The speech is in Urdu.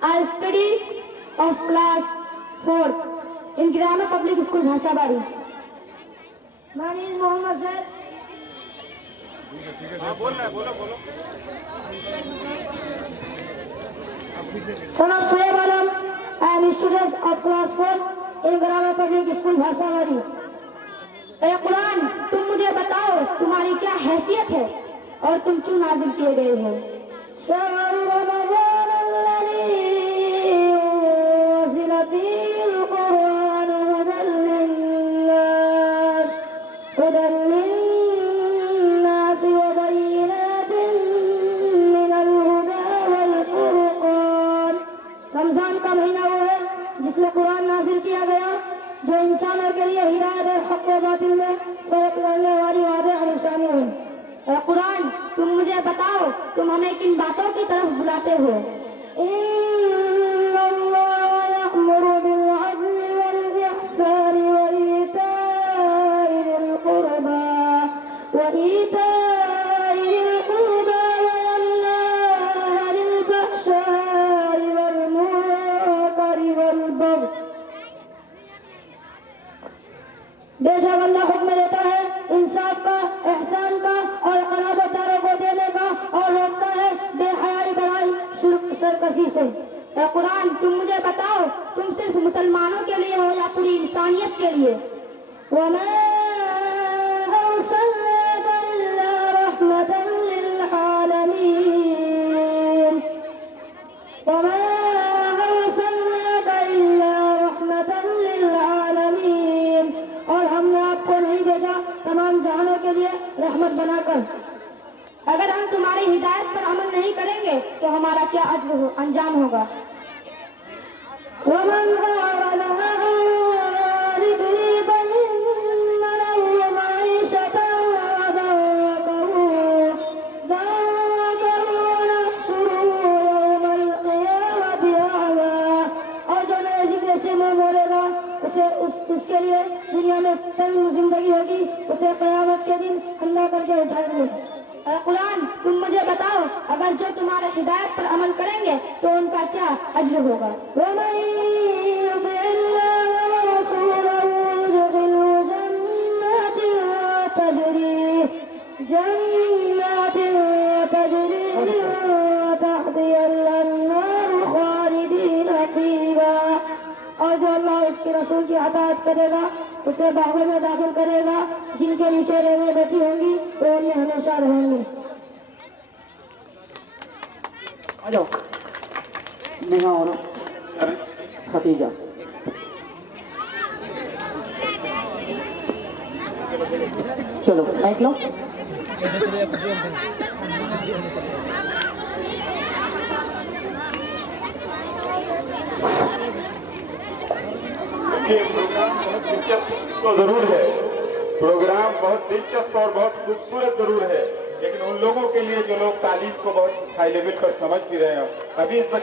I study of class 4 in Grammar Public School, Bhasabari. My name is Mohammed sir. Son of Shoaib Alam, I am student of class 4 in Grammar Public School, Bhasabari. اے قرآن تم مجھے بتاؤ تمہاری کیا حیثیت ہے اور تم کیوں نازل کیے گئے ہو؟ شہر رمضان الذی انزل فیہ القرآن ہدی للناس وبینات من الہدی والفرقان. رمضان کا مہینہ وہ ہے جس میں قرآن نازل کیا گیا جو انسانوں کے لیے ہدایت اور حق و باطل میں فرق کرنے والی واضح نشانی ہے. اے قرآن تم مجھے بتاؤ تم ہمیں کن باتوں کی طرف بلاتے ہو؟ ان اللہ یأمر بالعدل والإحسان وإیتاء ذی القربى وینہی عن الفحشاء والمنکر والبغی. بے شک اللہ حکم دیتا ہے انصاف کا، احسان کا اور قرابت داروں کو دینے کا اور روکتا ہے بے حیائی، برائی، شرک، سرکشی سے. اے قرآن تم مجھے بتاؤ تم صرف مسلمانوں کے لیے ہو یا پوری انسانیت کے لیے؟ وَمَا أَرْسَلْنَاكَ إِلَّا رَحْمَةً لِلْعَالَمِينَ وَمَا أَرْسَلْنَاكَ إِلَّا رَحْمَةً لِلْعَالَمِينَ. اور ہم نے آپ کو نہیں بھیجا تمام جہانوں کے لیے رحمت بنا کر. اگر ہم تمہاری ہدایت پر عمل نہیں کریں گے تو ہمارا کیا انجام ہوگا؟ وَمَنْ أَعْرَضَ عَنْ ذِكْرِي فَإِنَّ لَهُ مَعِيشَةً ضَنكًا وَنَحْشُرُهُ يَوْمَ الْقِيَامَةِ أَعْمَىٰ. اور جو میرے ذکر سے منہ موڑے گا اس کے لیے دنیا میں تنگ زندگی ہوگی، اسے قیامت کے دن اندھا کر کے اٹھائیں گے. اے قرآن تم مجھے بتاؤ اگر جو تمہارے ہدایت پر عمل کریں گے تو ان کا کیا اجر ہوگا؟ وَمَن يُطِعِ اللَّهَ وَرَسُولَهُ يُدْخِلْهُ جَنَّاتٍ تَجْرِي مِن تَحْتِهَا الْأَنْهَارُ خَالِدِينَ فِيهَا. اور جو اللہ اس کے رسول کی اطاعت کرے گا اسے باغوں میں داخل کرے گا جن کے نیچے ریلیں بہتی ہوں گی، وہ ان میں ہمیشہ رہیں گے. آ جاؤ نیہا اور ختیجہ. چلو مائک لو. یہ پروگرام بہت دلچسپ تو ضرور ہے، پروگرام بہت دلچسپ اور بہت خوبصورت ضرور ہے، لیکن ان لوگوں کے لیے جو لوگ تعلیم کو بہت ہائی لیول پر سمجھ بھی رہے ہیں ابھی